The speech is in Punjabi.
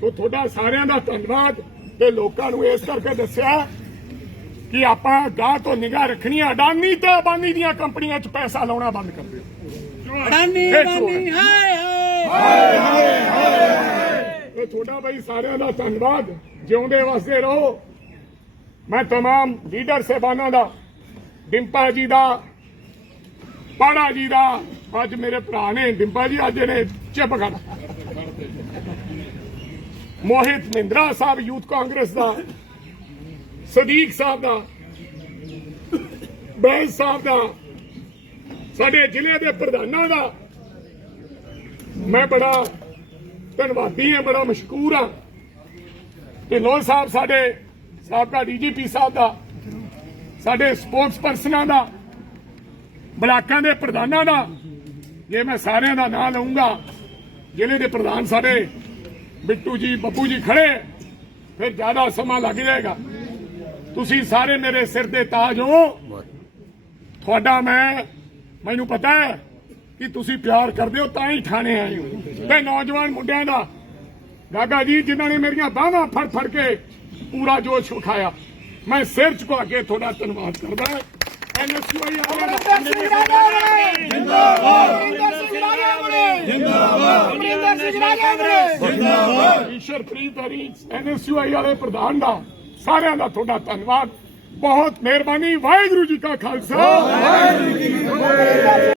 ਸੋ ਤੁਹਾਡਾ ਸਾਰਿਆਂ ਦਾ ਧੰਨਵਾਦ ਤੇ ਲੋਕਾਂ ਨੂੰ ਇਸ ਕਰਕੇ ਦੱਸਿਆ ਕਿ ਆਪਾਂ ਗਾਹ ਤੋਂ ਨਿਗਾਹ ਰੱਖਣੀ ਹੈ ਅਡਾਨੀ ਤੇ ਅਬਾਨੀ ਦੀਆਂ ਕੰਪਨੀਆਂ 'ਚ ਪੈਸਾ ਲਾਉਣਾ ਬੰਦ ਕਰ ਦਿਓ ਅਡਾਨੀ ਇਹ ਅਡਾਨੀ ਹਾਏ ਹਾਏ ਤੇ ਤੁਹਾਡਾ ਬਈ ਸਾਰਿਆਂ ਦਾ ਧੰਨਵਾਦ ਜਿਉਂਦੇ ਵਸਦੇ ਰਹੋ ਮੈਂ तमाम ਲੀਡਰ ਸਹਿਬਾਨਾਂ ਦਾ ਡਿੰਪਾ ਜੀ ਦਾ ਪਾੜਾ ਜੀ ਦਾ ਅੱਜ ਮੇਰੇ ਭਰਾ ਨੇ ਡਿੰਪਾ ਜੀ ਅੱਜ ਨੇ ਚੁੱਪ ਕਰ ਮੋਹਿਤ ਮਹਿੰਦਰਾ ਸਾਹਿਬ, ਯੂਥ ਕਾਂਗਰਸ ਦਾ, ਸਦੀਕ ਸਾਹਿਬ ਦਾ, ਬੈਂਸ ਸਾਹਿਬ ਦਾ, ਸਾਡੇ ਜ਼ਿਲ੍ਹੇ ਦੇ ਪ੍ਰਧਾਨਾਂ ਦਾ। ਮੈਂ ਬੜਾ ਧੰਨਵਾਦੀ ਹਾਂ, ਬੜਾ ਮਸ਼ਕੂਰ ਹਾਂ। ਢਿੱਲੋਂ ਸਾਹਿਬ ਸਾਡੇ, ਸਾਬਕਾ ਡੀਜੀਪੀ ਸਾਹਿਬ ਦਾ, ਸਾਡੇ ਸਪੋਰਟਸ ਪਰਸਨਾਂ ਦਾ, ਬਲਾਕਾਂ ਦੇ ਪ੍ਰਧਾਨਾਂ ਦਾ। ਜੇ ਮੈਂ ਸਾਰਿਆਂ ਦਾ ਨਾਮ ਲਵਾਂਗਾ ਜ਼ਿਲ੍ਹੇ ਦੇ ਪ੍ਰਧਾਨ ਸਾਡੇ ਬਿੱਟੂ ਜੀ ਬੱਬੂ ਜੀ ਖੜੇ। ਫਿਰ ਜ਼ਿਆਦਾ ਸਮਾਂ ਲੱਗ ਜਾਏਗਾ। ਤੁਸੀਂ ਸਾਰੇ ਮੇਰੇ ਸਿਰ ਦੇ ਤਾਜ ਹੋ। ਤੁਹਾਡਾ ਮੈਂ ਮੈਨੂੰ ਪਤਾ ਹੈ ਕਿ ਤੁਸੀਂ ਪਿਆਰ ਕਰਦੇ ਹੋ ਤਾਂ ਹੀ ਥਾਣੇ ਆਏ ਹੋ। ਤੇ ਨੌਜਵਾਨ ਮੁੰਡਿਆਂ ਦਾ ਗਾਗਾ ਜੀ ਜਿਨ੍ਹਾਂ ਨੇ ਮੇਰੀਆਂ ਬਾਹਾਂ ਫੜ ਫੜ ਕੇ ਪੂਰਾ ਜੋਸ਼ ਵਿਖਾਇਆ ਮੈਂ ਸਿਰ ਝੁਕਾ ਕੇ ਤੁਹਾਡਾ ਧੰਨਵਾਦ ਕਰਦਾ ਐਨਐਸਯੂਆਈ ਐਨਐਸਯੂਆਈ ਵਾਲੇ ਪ੍ਰਧਾਨ ਦਾ ਸਾਰਿਆਂ ਦਾ ਤੁਹਾਡਾ ਧੰਨਵਾਦ। ਬਹੁਤ ਮਿਹਰਬਾਨੀ। ਵਾਹਿਗੁਰੂ ਜੀ ਕਾ ਖਾਲਸਾ।